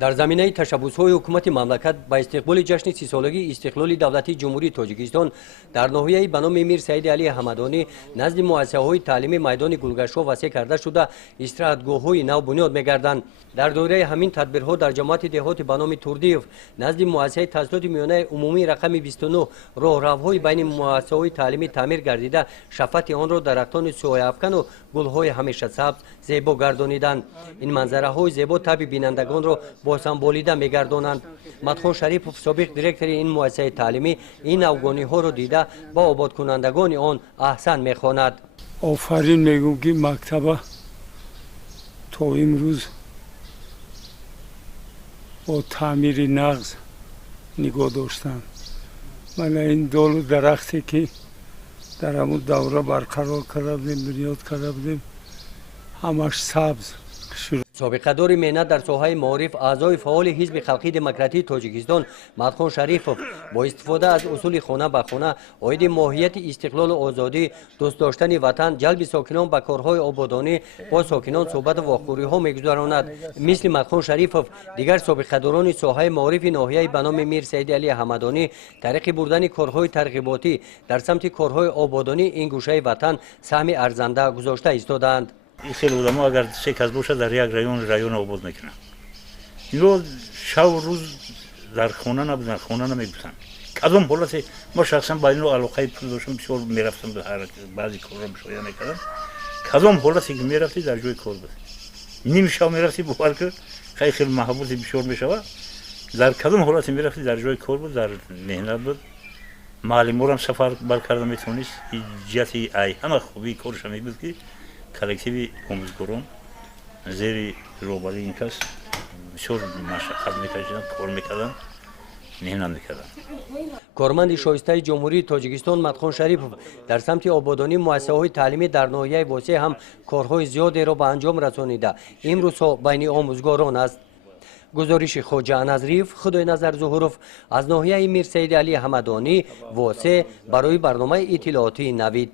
дар заминаи ташаббусҳои ҳукумати мамлакат ба истиқболи ҷашни 30-солагии истиқлоли давлати ҷумҳурии Тоҷикистон дар ноҳияи ба номи Мир Саиди Алии Ҳамадонӣ назди муассисаҳои таълими майдони Гулгаштҳо васеъ карда шуда истироҳатгоҳҳои нав бунёд мегарданд. дар доираи ҳамин тадбирҳо дар ҷамоати деҳоти ба номи Турдиев назди муассисаи таҳсилоти миёнаи умумии рақами 29 роҳравҳои байни муассисаҳои таълимӣ таъмир гардида шафати онро дарахтони сояафкану гулҳои ҳамешасабз зебо гардониданд. ин манзараҳои зебо таби бинандагонро босанболида мегардонанд. Мадхон Шарипов, собиқ директори ин муассисаи таълимӣ, ин навгониҳоро дида ба ободкунандагони он аҳсан мехонад. Офарин мегӯм ки мактаба то имрӯз бо таъмири нағз нигоҳ доштанд. мана ин долу дарахте ки дар ҳамун давра барқарор карда будем, бунёд карда будем, ҳамаш сабз шуд. собиқадори меҳнат дар соҳаи маориф, аъзои фаъоли ҳизби халқии демократии Тоҷикистон Мадхон Шарипов бо истифода аз усули хона ба хона оиди моҳияти истиқлолу озодӣ, дӯстдоштани ватан, ҷалби сокинон ба корҳои ободонӣ бо сокинон суҳбату вохӯриҳо мегузаронад. мисли Мадхон Шарипов дигар собиқадорони соҳаи маорифи ноҳияи ба номи Мир Саиди Алии Ҳамадонӣ тариқи бурдани корҳои тарғиботӣ дар самти корҳои ободонӣ ин гӯшаи ватан саҳми арзанда гузошта истодаанд. این خیلی آدم‌ها اگر سه کس باشه در یک رایون آباد میکنن. اینا شب و روز در خونه نبودن، خونه نمیبودن. کدام حالت ما شخصا با اینو علاقه پول داشتم، بسیار میرفتم به بعضی کارا مشاهده میکردم. کدام حالتی که میرفتی در جای کار بود. نیم شب میرفتی باور کن خیلی محبوبی بسیار میشود. در کدام حالتی میرفتی در جای کار بود، در مهنت بود. معلم‌ها هم سفر برکردن میتونست. جهتی ای همه خوبی کارش میبود که коллективи омӯзгорон зери роҳбари ин кас бисёр машаққат мекашиданд, кор мекарданд, меҳнат мекарданд. корманди шоистаи ҷумҳурии Тоҷикистон Мадхон Шарипов дар самти ободонӣ муассисаҳои таълимӣ дар ноҳияи восеъ ҳам корҳои зиёдеро ба анҷом расонида имрӯзҳо байни омӯзгорон аст. гузориши Хоҷа Назриев, Худои Назар Зуҳуров аз ноҳияи Мир Саиди Алии Ҳамадонӣ, восеъ барои барномаи иттилоотии Навид.